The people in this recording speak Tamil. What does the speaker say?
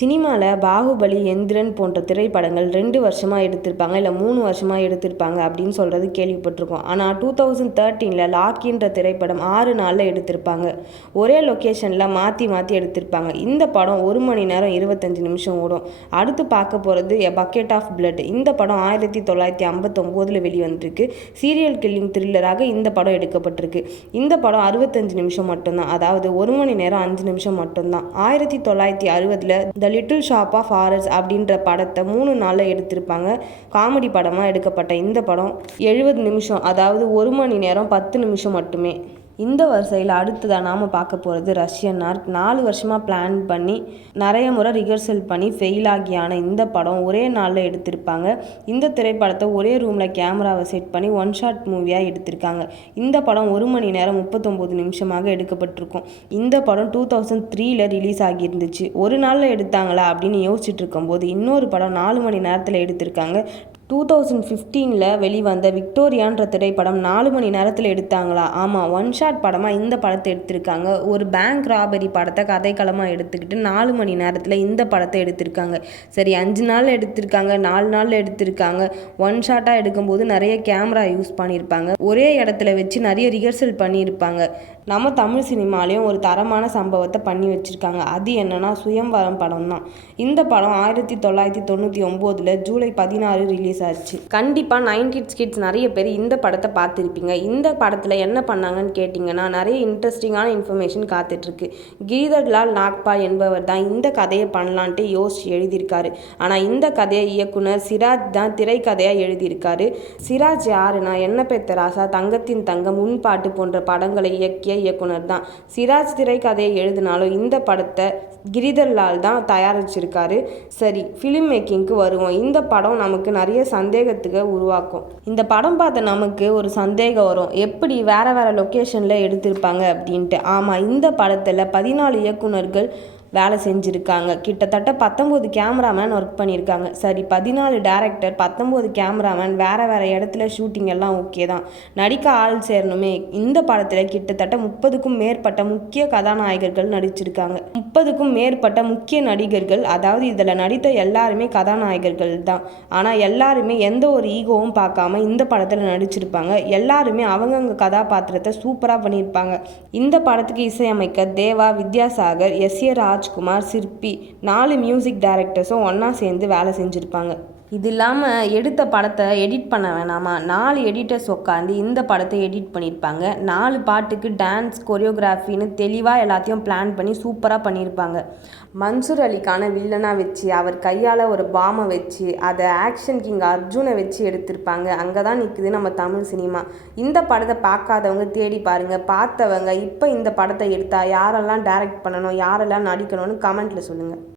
சினிமாவில் பாகுபலி எந்திரன் போன்ற திரைப்படங்கள் ரெண்டு வருஷமாக எடுத்திருப்பாங்க இல்லை மூணு வருஷமாக எடுத்திருப்பாங்க அப்படின்னு சொல்கிறது கேள்விப்பட்டிருக்கோம். ஆனால் டூ தௌசண்ட் தேர்ட்டீனில் லாக்கின்ற திரைப்படம் ஆறு நாளில் எடுத்திருப்பாங்க. ஒரே லொக்கேஷனில் மாற்றி மாற்றி எடுத்திருப்பாங்க. இந்த படம் ஒரு மணி நேரம் இருபத்தஞ்சு நிமிஷம் ஓடும். அடுத்து பார்க்க போகிறது எ பக்கெட் ஆஃப் பிளட் இந்த படம் ஆயிரத்தி தொள்ளாயிரத்தி ஐம்பத்தொம்போதில் வெளிவந்திருக்கு. சீரியல் கில்லிங் த்ரில்லராக இந்த படம் எடுக்கப்பட்டிருக்கு. இந்த படம் அறுபத்தஞ்சு நிமிஷம் மட்டும்தான். அதாவது ஒரு மணி நேரம் அஞ்சு நிமிஷம் மட்டும்தான். ஆயிரத்தி தொள்ளாயிரத்தி அறுபதில் the little shop of horrors அப்படின்ற படத்தை மூணு நாளில் எடுத்திருப்பாங்க. காமெடி படமாக எடுக்கப்பட்ட இந்த படம் எழுபது நிமிஷம் அதாவது ஒரு மணி நேரம் பத்து நிமிஷம் மட்டுமே. இந்த வரிசையில் அடுத்ததாக நாம் பார்க்க போகிறது ரஷ்யன் ஆர்க் நாலு வருஷமாக பிளான் பண்ணி நிறைய முறை ரிஹர்சல் பண்ணி ஃபெயில் ஆகியான இந்த படம் ஒரே நாளில் எடுத்திருப்பாங்க. இந்த திரைப்படத்தை ஒரே ரூமில் கேமராவை செட் பண்ணி ஒன் ஷாட் மூவியாக எடுத்திருக்காங்க. இந்த படம் ஒரு மணி நேரம் முப்பத்தொம்போது நிமிஷமாக எடுக்கப்பட்டிருக்கும். இந்த படம் டூ தௌசண்ட் த்ரீல ரிலீஸ் ஆகியிருந்துச்சு. ஒரு நாளில் எடுத்தாங்களா அப்படின்னு யோசிச்சுட்டு இருக்கும்போது இன்னொரு படம் நாலு மணி நேரத்தில் எடுத்திருக்காங்க. டூ தௌசண்ட் ஃபிஃப்டீனில் வெளிவந்த விக்டோரியான்ற திரைப்படம் நாலு மணி நேரத்தில் எடுத்தாங்களா? ஆமாம் ஒன் ஷாட் படமாக இந்த படத்தை எடுத்திருக்காங்க. ஒரு பேங்க் ராபரி படத்தை கதைக்களமாக எடுத்துக்கிட்டு நாலு மணி நேரத்தில் இந்த படத்தை எடுத்திருக்காங்க. சரி அஞ்சு நாள் எடுத்திருக்காங்க நாலு நாளில் எடுத்திருக்காங்க. ஒன் ஷாட்டாக எடுக்கும்போது நிறைய கேமரா யூஸ் பண்ணியிருப்பாங்க. ஒரே இடத்துல வச்சு நிறைய ரிஹர்சல் பண்ணியிருப்பாங்க. நம்ம தமிழ் சினிமாலேயும் ஒரு தரமான சம்பவத்தை பண்ணி வச்சுருக்காங்க. அது என்னென்னா சுயம்வரம் படம் தான் இந்த படம் ஆயிரத்தி தொள்ளாயிரத்தி தொண்ணூற்றி ஒம்போதில் ஜூலை பதினாறு ரிலீஸ் ஆச்சு. கண்டிப்பாக நைன்டிஸ் கிட்ஸ் நிறைய பேர் இந்த படத்தை பார்த்துருப்பீங்க. இந்த படத்தில் என்ன பண்ணாங்கன்னு கேட்டிங்கன்னா நிறைய இன்ட்ரெஸ்டிங்கான இன்ஃபர்மேஷன் காத்துட்ருக்கு. கீதர்லால் நாக்பா என்பவர் தான் இந்த கதையை பண்ணலான்ட்டு யோசிச்சு எழுதியிருக்காரு. ஆனால் இந்த கதையை இயக்குனர் சிராஜ் தான் திரைக்கதையாக எழுதியிருக்காரு. சிராஜ் யாருன்னா என்ன பெத்த ராசா தங்கத்தின் தங்கம் முன்பாட்டு போன்ற படங்களை இயக்கிய இயக்குனர் தான். சிராஜ் திரைக்கதையை எழுதினாலும் இந்த படத்தை கிரிதர்லால் தான் தயாரிச்சிருக்காரு. சரி ஃபிலிம் மேக்கிங்க்கு வருவோம். இந்த படம் நமக்கு நிறைய சந்தேகத்துக்கு உருவாக்கும். இந்த படம் பார்த்த நமக்கு ஒரு சந்தேகம் வரும். எப்படி வேற வேற லொக்கேஷனில் எடுத்திருப்பாங்க அப்படின்ட்டு. ஆமாம் இந்த படத்தில் பதினாலு இயக்குனர்கள் வேலை செஞ்சுருக்காங்க. கிட்டத்தட்ட பத்தொம்போது கேமராமேன் ஒர்க் பண்ணியிருக்காங்க சரி பதினாலு டேரக்டர் பத்தொம்போது கேமராமேன் வேறு வேறு இடத்துல ஷூட்டிங் எல்லாம் ஓகே தான். நடிக்க ஆள் சேரணுமே. இந்த படத்தில் கிட்டத்தட்ட முப்பதுக்கும் மேற்பட்ட முக்கிய கதாநாயகர்கள் நடிச்சிருக்காங்க. முப்பதுக்கும் மேற்பட்ட முக்கிய நடிகர்கள் அதாவது இதில் நடித்த எல்லாருமே கதாநாயகர்கள் தான். ஆனால் எல்லாருமே எந்த ஒரு ஈகோவும் பார்க்காம இந்த படத்தில் நடிச்சிருப்பாங்க. எல்லாருமே அவங்கவுங்க கதாபாத்திரத்தை சூப்பராக பண்ணியிருப்பாங்க. இந்த படத்துக்கு இசையமைக்க தேவா வித்யாசாகர் எஸ் ஏ ராஜ்குமார் சிற்பி நாலு மியூசிக் டைரக்டர்ஸும் ஒன்றா சேர்ந்து வேலை செஞ்சுருப்பாங்க. இது இல்லாமல் எடுத்த படத்தை எடிட் பண்ண வேணாமா? நாலு எடிட்டர்ஸ் உட்காந்து இந்த படத்தை எடிட் பண்ணியிருப்பாங்க நாலு பாட்டுக்கு டான்ஸ் கொரியோகிராஃபின்னு தெளிவாக எல்லாத்தையும் பிளான் பண்ணி சூப்பராக பண்ணியிருப்பாங்க மன்சூர் அலிக்கான வில்லனாக வச்சு அவர் கையால் ஒரு பாமை வச்சு அதை ஆக்ஷன் கிங் அர்ஜுனை வச்சு எடுத்திருப்பாங்க. அங்கே தான் நிற்குது நம்ம தமிழ் சினிமா. இந்த படத்தை பார்க்காதவங்க தேடி பாருங்கள் பார்த்தவங்க இப்போ இந்த படத்தை எடுத்தால் யாரெல்லாம் டைரக்ட் பண்ணணும் யாரெல்லாம் நடிக்கணும்னு கமெண்ட்டில் சொல்லுங்கள்